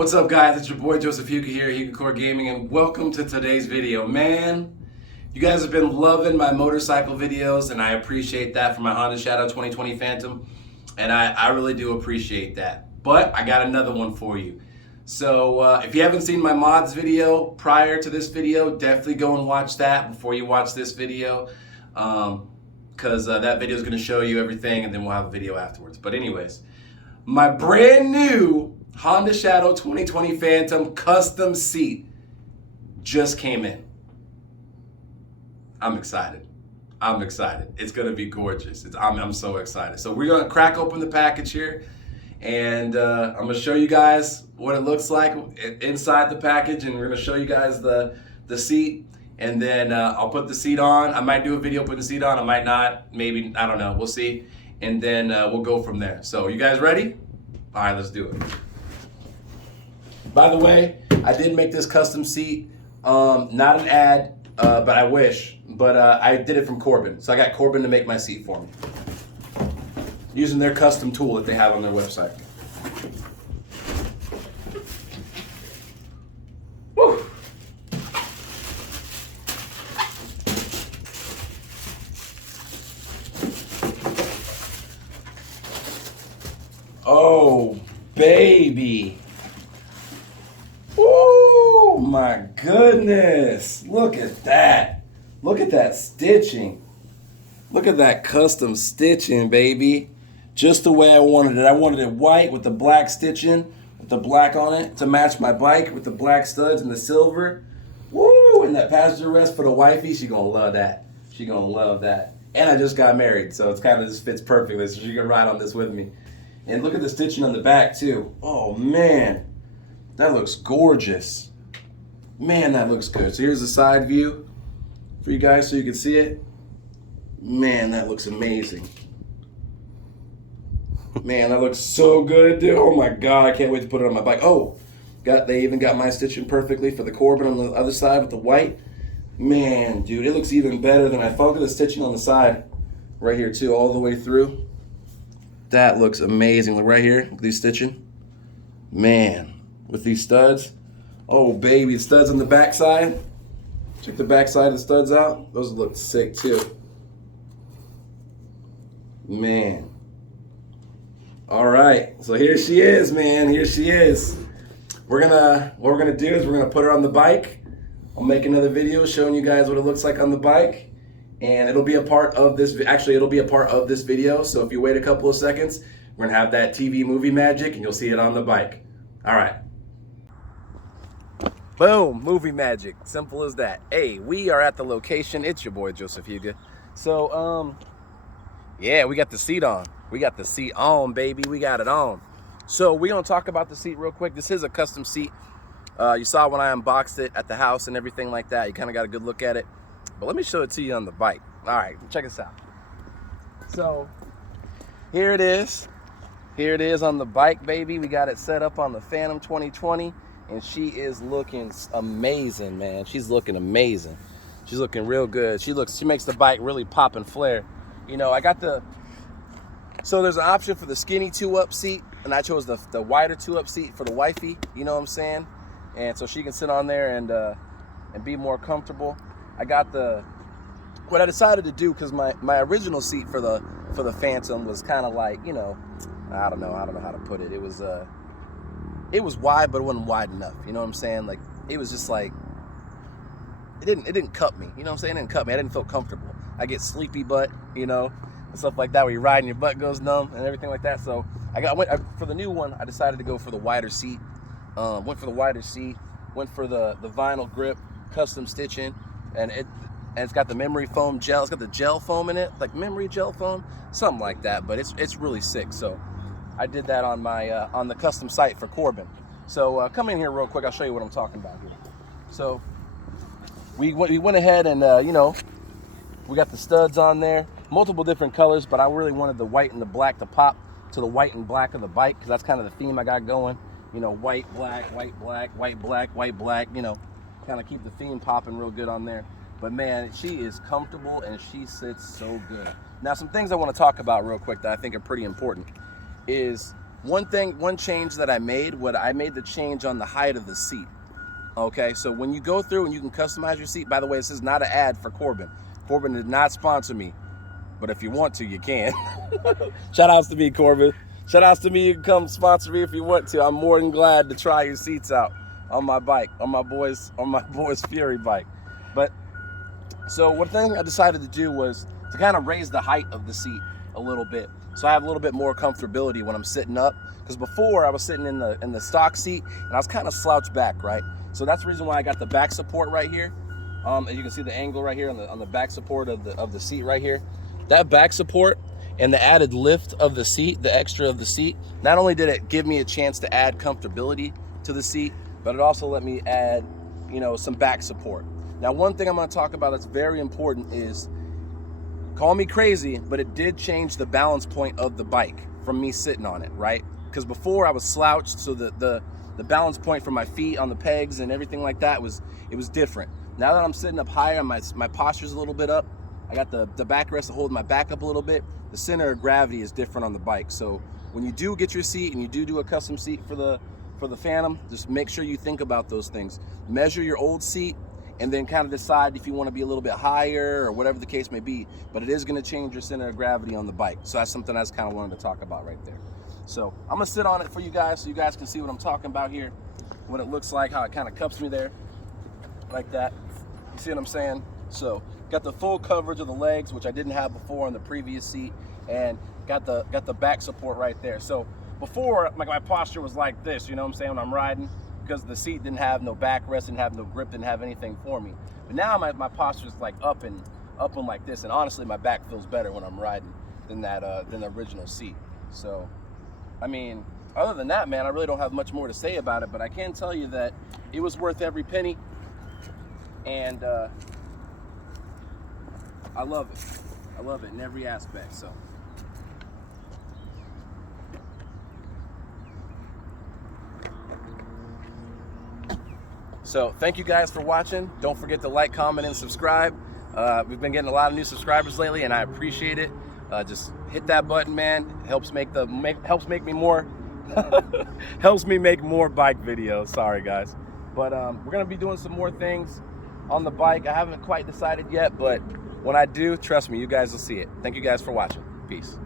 What's up, guys? It's your boy Joseph Huga here, Huga Core Gaming, and welcome to today's video. Man, you guys have been loving my motorcycle videos, and I appreciate that for my Honda Shadow 2020 Phantom, and I really do appreciate that. But I got another one for you. So if you haven't seen my mods video prior to this video, definitely go and watch that before you watch this video, because that video is going to show you everything, and then we'll have a video afterwards. But anyways, my brand new Honda Shadow 2020 Phantom custom seat just came in. I'm excited. I'm excited. It's gonna be gorgeous. I'm so excited. So we're gonna crack open the package here, and I'm gonna show you guys what it looks like inside the package, and we're gonna show you guys the seat, and then I'll put the seat on. I might do a video putting the seat on. I might not. Maybe, I don't know. We'll see, and then we'll go from there. So you guys ready? All right, let's do it. By the way, I did make this custom seat, not an ad, but I wish, but I did it from Corbin. So I got Corbin to make my seat for me, using their custom tool that they have on their website. Woo! Oh, baby. Oh my goodness, look at that. Look at that stitching. Look at that custom stitching, baby. Just the way I wanted it. I wanted it white with the black stitching, with the black on it to match my bike with the black studs and the silver. Woo, and that passenger rest for the wifey, she gonna love that. She gonna love that. And I just got married, so it's kind of just fits perfectly, so she can ride on this with me. And look at the stitching on the back too. Oh man. That looks gorgeous. Man, that looks good. So here's the side view for you guys so you can see it. Man, that looks amazing. Man, that looks so good, dude. Oh my God, I can't wait to put it on my bike. Oh, they even got my stitching perfectly for the Corbin on the other side with the white. Man, dude, it looks even better than I thought. Look at the stitching on the side right here too, all the way through. That looks amazing. Look right here, look at these stitching. Man. With these studs. Oh baby, studs on the back side. Check the back side of the studs out. Those look sick too. Man. All right, so here she is, man. Here she is. What we're gonna do is we're gonna put her on the bike. I'll make another video showing you guys what it looks like on the bike, and it'll be a part of this. Actually, it'll be a part of this video. So if you wait a couple of seconds, we're gonna have that TV movie magic, and you'll see it on the bike. All right. Boom, movie magic, simple as that. Hey, we are at the location. It's your boy Joseph Huga. So, yeah, we got the seat on. We got the seat on, baby. We got it on. So we're gonna talk about the seat real quick. This is a custom seat. You saw when I unboxed it at the house and everything like that. You kind of got a good look at it. But let me show it to you on the bike. All right, check this out. So here it is. Here it is on the bike, baby. We got it set up on the Phantom 2020. And she is looking amazing, man. She's looking amazing. She's looking real good. She makes the bike really pop and flare. You know, so there's an option for the skinny 2-up seat, and I chose the wider 2-up seat for the wifey, you know what I'm saying? And so she can sit on there and be more comfortable. What I decided to do, because my original seat for the Phantom was kind of like, you know, I don't know how to put it. It was wide, but it wasn't wide enough. You know what I'm saying? Like, it was just like, it didn't cut me. You know what I'm saying? It didn't cut me. I didn't feel comfortable. I get sleepy butt, you know, and stuff like that, where you ride and your butt goes numb and everything like that. So for the new one, I decided to go for the wider seat. Went for the wider seat. Went for the vinyl grip, custom stitching, and it's got the memory foam gel. It's got the gel foam in it, like memory gel foam, something like that. But it's really sick. So I did that on my on the custom site for Corbin. So come in here real quick. I'll show you what I'm talking about here. So we went ahead and you know, we got the studs on there, multiple different colors, but I really wanted the white and the black to pop to the white and black of the bike, because that's kind of the theme I got going. You know, white, black, white, black, white, black, white, black. You know, kind of keep the theme popping real good on there. But man, she is comfortable and she sits so good. Now, some things I want to talk about real quick that I think are pretty important is one change that I made the change on the height of the seat. Okay, so when you go through and you can customize your seat, by the way, this is not an ad for Corbin. Corbin did not sponsor me, but if you want to, you can. Shout outs to me, Corbin. Shout outs to me, you can come sponsor me if you want to. I'm more than glad to try your seats out on my bike, on my boys Fury bike. But so one thing I decided to do was to kind of raise the height of the seat a little bit, so I have a little bit more comfortability when I'm sitting up. Because before I was sitting in the stock seat and I was kind of slouched back, right? So that's the reason why I got the back support right here. As you can see the angle right here on the back support of the seat right here. That back support and the added lift of the seat, the extra of the seat, not only did it give me a chance to add comfortability to the seat, but it also let me add, you know, some back support. Now, one thing I'm going to talk about that's very important is, call me crazy, but it did change the balance point of the bike from me sitting on it, right? Because before I was slouched, so the balance point for my feet on the pegs and everything like that was different. Now that I'm sitting up higher, my posture's a little bit up. I got the backrest to hold my back up a little bit. The center of gravity is different on the bike. So when you do get your seat and you do a custom seat for the Phantom, just make sure you think about those things. Measure your old seat and then kind of decide if you want to be a little bit higher or whatever the case may be. But it is going to change your center of gravity on the bike. So that's something I just kind of wanted to talk about right there. So I'm gonna sit on it for you guys so you guys can see what I'm talking about here, what it looks like, how it kind of cups me there, like that. You see what I'm saying? So got the full coverage of the legs, which I didn't have before on the previous seat, and got the back support right there. So before, like, my posture was like this, you know what I'm saying, when I'm riding, because the seat didn't have no backrest, didn't have no grip, didn't have anything for me. But now my posture is like up and like this, and honestly, my back feels better when I'm riding than the original seat. So, I mean, other than that, man, I really don't have much more to say about it, but I can tell you that it was worth every penny, and I love it. I love it in every aspect, so. So, thank you guys for watching. Don't forget to like, comment, and subscribe. We've been getting a lot of new subscribers lately, and I appreciate it. Just hit that button, man. It helps make me more helps me make more bike videos. Sorry, guys, but we're gonna be doing some more things on the bike. I haven't quite decided yet, but when I do, trust me, you guys will see it. Thank you guys for watching. Peace.